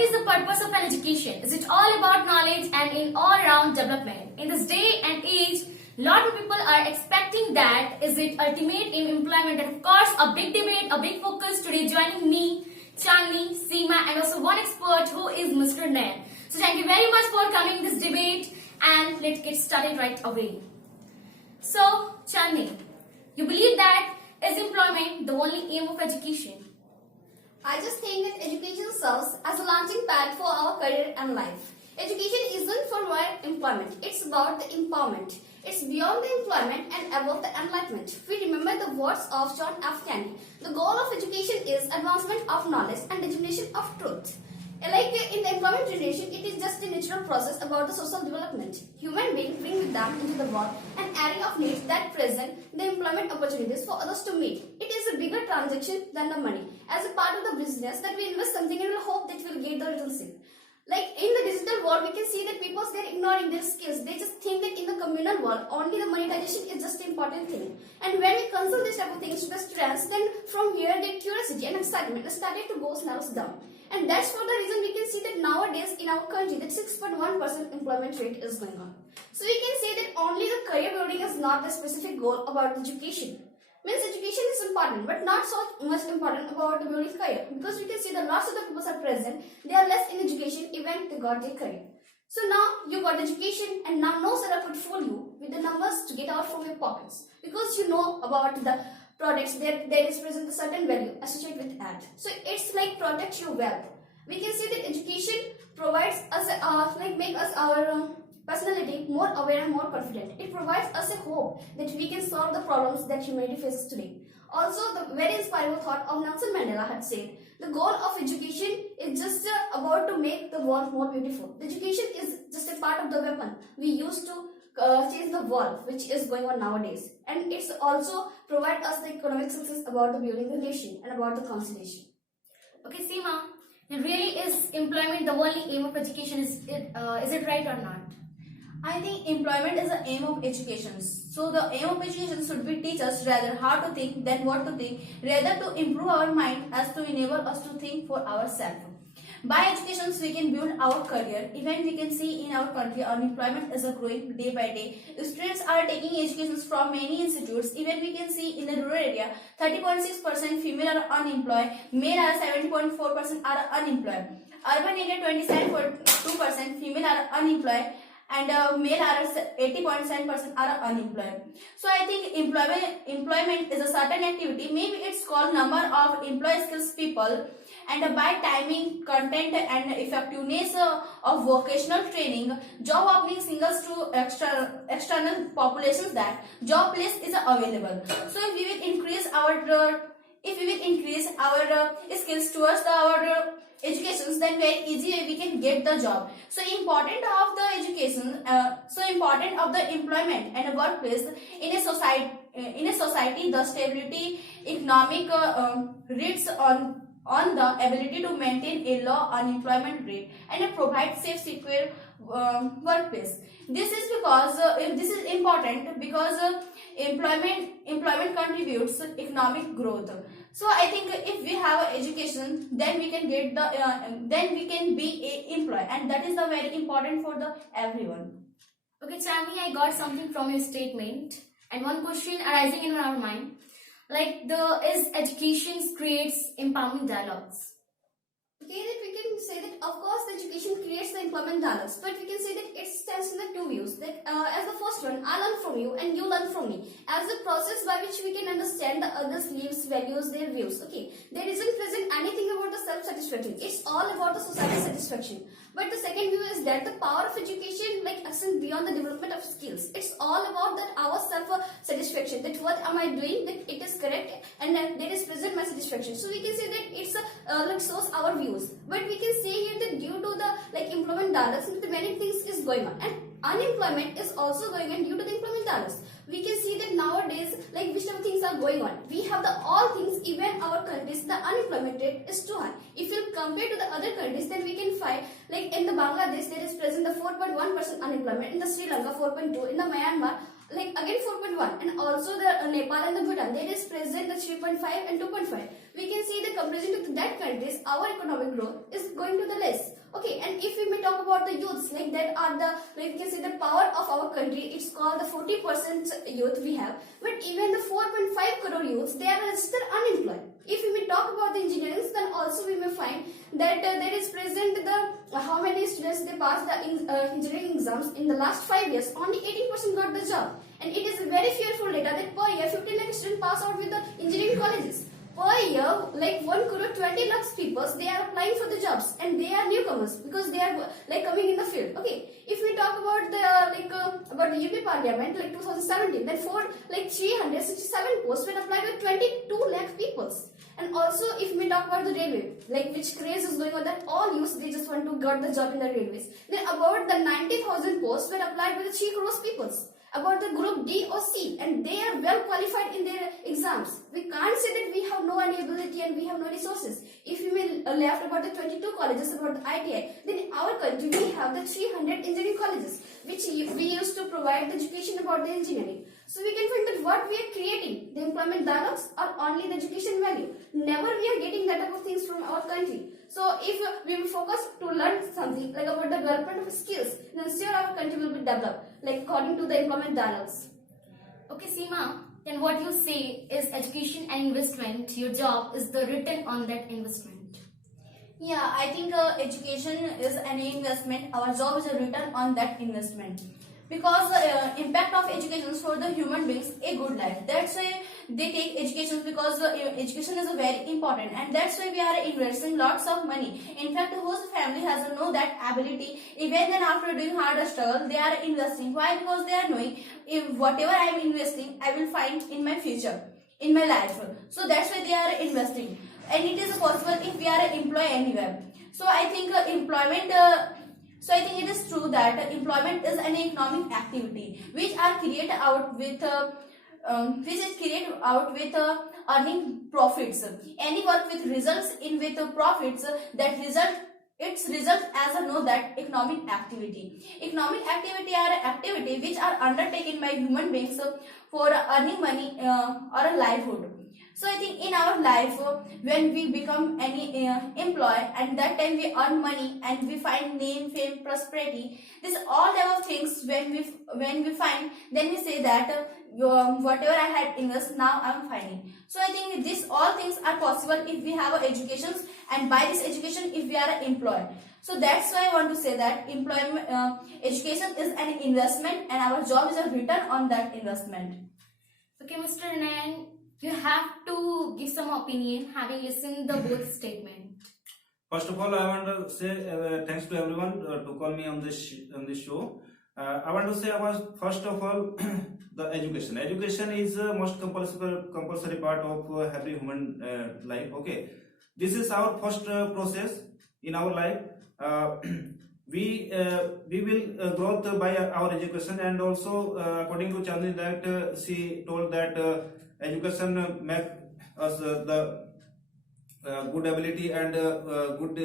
is the purpose of an education? Is it all about knowledge and in all-round development? In this day and age, lot of people are expecting that. Is it ultimate in employment? And of course, a big debate, a big focus today. Joining me, Chandni, Seema, and also one expert who is Mr. Nair. So thank you very much for coming in this debate, and let's get started right away. So, Chandni, you believe that is employment the only aim of education? I just think that education serves as a launching pad for our career and life. Education isn't for mere employment, it's about the empowerment. It's beyond the employment and above the enlightenment. We remember the words of John F. Kennedy. The goal of education is advancement of knowledge and dissemination of truth. Like in the employment generation, it is just a natural process about the social development. Human beings bring with them into the world an array of needs that present the employment opportunities for others to meet. It is a bigger transaction than the money. As a part of the business that we invest something and we hope that we will get the results. Like in the digital world, we can see that people are ignoring their skills. They just think that in the communal world, only the monetization is just the important thing. And when we consult this type of things to the students, then from here their curiosity and excitement started to go snails down. And that's for the reason we can see that nowadays in our country that 6.1% employment rate is going on. So we can say that only the career building is not the specific goal about education. Means education is important, but not so much important about the building career, because we can see that lots of the people are present, they are less in education even they got their career. So now you got education, and now no seller could fool you with the numbers to get out from your pockets, because you know about the products there is present a certain value associated with ad. So it's like protect your wealth. We can see that education provides us make us our personality more aware and more confident. It provides us a hope that we can solve the problems that humanity faces today. Also, the very inspiring thought of Nelson Mandela had said, the goal of education is just about to make the world more beautiful. The education is just a part of the weapon we use to change the world, which is going on nowadays. And it's also provide us the economic success about the building the nation and about the consolidation. Okay, Seema, really is employment the only aim of education? Is it right or not? I think employment is the aim of education. So the aim of education should be teach us rather how to think than what to think, rather to improve our mind as to enable us to think for ourselves. By education, we can build our career. Even we can see in our country, unemployment is growing day by day. Students are taking educations from many institutes. Even we can see in the rural area, 30.6% female are unemployed, male are 70.4% are unemployed. Urban area 27.2% female are unemployed, and male are 80.7% are unemployed. So I think employment is a certain activity. Maybe it's called number of employee skills people, and by timing, content, and effectiveness of vocational training, job opening singles to external populations that job place is available. So if we will increase our skills towards our educations, then very easy we can get the job. So important of the education, important of the employment and a workplace in a society, the stability, economic rates on the ability to maintain a low unemployment rate and provide safe, secure workplace. This is because this is important because employment contributes economic growth. So I think if we have education, then we can get the then we can be a employee, and that is the very important for the everyone. Okay, Chandni, I got something from your statement, and one question arising in our mind, like is education creates empowering dialogues. Okay, that we can say that of course the education creates the employment dialogues, but we can say that it stands in the two views. That as the first one, I learn from you and you learn from me. As a process by which we can understand the others' lives, values, their views. Okay, there isn't present anything about the self-satisfaction. It's all about the society satisfaction. But the second view is that the power of education extends beyond the development of skills. It's all about that our self-satisfaction. That what am I doing? That it is correct, and that there is present my satisfaction. So we can say that it's shows our views. But we can say here that due to the employment dollars, many things is going on, and unemployment is also going on due to the employment dollars. We can see that nowadays, which type of things are going on. We have the all things, even our countries, the unemployment rate is too high. If you compare to the other countries, then we can find, in the Bangladesh, there is present the 4.1% unemployment, in the Sri Lanka 4.2%, in the Myanmar, again 4.1%, 3.1, and also the Nepal and the Bhutan, that is present the 3.5 and 2.5. We can see the comparison to that countries, our economic growth is going to the less. Okay, and if we may talk about the youths, like that are the, like we can say the power of our country, it's called the 40% youth we have, but even the 4.5 crore youths, they are still unemployed. If we may talk about the engineering, then also we may find that there is present the how many students they pass the engineering exams in the last 5 years, only 18% got the job, and it is very fearful data that per year 15 lakh students pass out with the engineering colleges. Per year, like 1 crore 20 lakhs people, they are applying for the jobs, and they are newcomers because they are like coming in the field. Okay, if we talk about the about the UP Parliament, like 2017, then for like 367 posts were applied by 22 lakh people. And also, if we talk about the railway, like which craze is going on, that all youths they just want to get the job in the railways. Then about the 90,000 posts were applied by the 3 crores people. About the group D or C, and they are well qualified in their exams. We can't say that we have no any ability and we have no resources. If we may left about the 22 colleges about the ITI, then in our country we have the 300 engineering colleges, which we used to provide the education about the engineering. So we can find that what we are creating, the employment dialogues, are only the education value. Never we are getting that type of things from our country. So if we will focus to learn something like about the development of skills, then sure our country will be developed, like according to the employment dialogues. Okay, Seema, then what you say is education and investment, your job is the return on that investment. Yeah, I think education is an investment. Our job is a return on that investment. Because impact of education for the human beings a good life. That's why they take education, because education is a very important, and that's why we are investing lots of money. In fact, whose family has no that ability, even then after doing harder struggle, they are investing. Why? Because they are knowing if whatever I am investing, I will find in my future, in my life. So that's why they are investing, and it is possible if we are employed anywhere. So I think employment. So I think it is true that employment is an economic activity which are created out with earning profits. Any work with results in with profits, that result its result as a know that economic activity. Economic activity are activity which are undertaken by human beings for earning money or a livelihood. So I think in our life, when we become any employee, and that time we earn money and we find name, fame, prosperity, this all type of things when we find, then we say that whatever I had invested, now I am finding. So I think these all things are possible if we have education, and by this education if we are employed. So that's why I want to say that employment education is an investment, and our job is a return on that investment. Okay, Mr. Nayan, you have to give some opinion having listened the both statement. First of all, I want to say thanks to everyone to call me on this show. I want to say about first of all the education. Education is most compulsory part of every human life. Okay, this is our first process in our life. We will growth by our education, and also according to Chandni that she told that education make us the good ability and good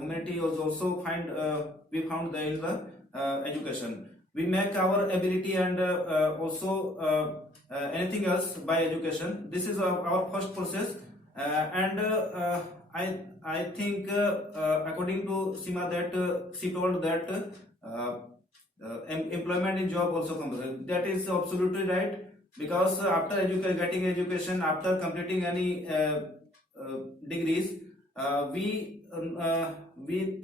humanity was also we found in the education. We make our ability and also anything else by education. This is our first process, and I think according to Seema that she told that employment in job also compulsory. That is absolutely right, because after getting education, after completing any degrees, we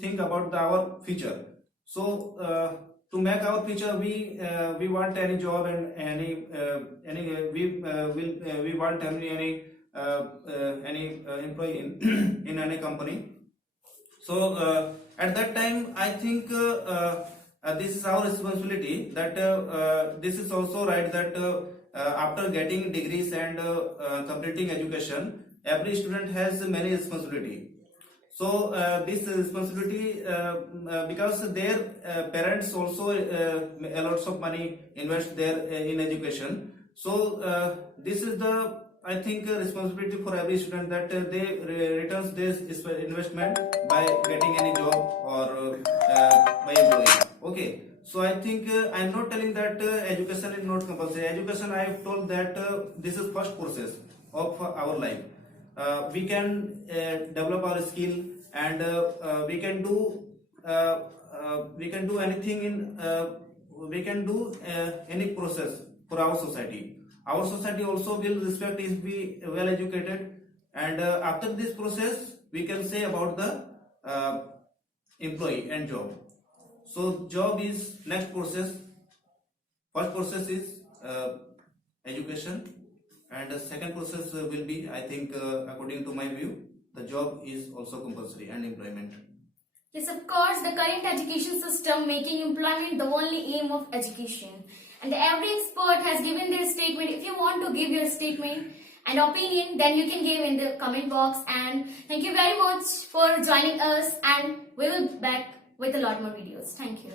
think about our future. So to make our future, we want any job and we want any employee in any company. So at that time, I think this is our responsibility. That this is also right that after getting degrees and completing education, every student has many responsibility. So this responsibility because their parents also a lots of money invest there in education. So this is the, I think, responsibility for every student that they returns this investment by getting any job or by employing. Okay. So I think I am not telling that education is not compulsory. Education, I have told that this is first process of our life. We can develop our skill, and we can do anything in we can do any process for our society. Our society also will respect if we well educated, and after this process we can say about the employee and job. So job is next process. First process is education, and the second process will be, I think, according to my view, the job is also compulsory and employment. Yes, of course, the current education system making employment the only aim of education. And every expert has given their statement. If you want to give your statement and opinion, then you can give in the comment box. And thank you very much for joining us, and we will be back with a lot more videos. Thank you.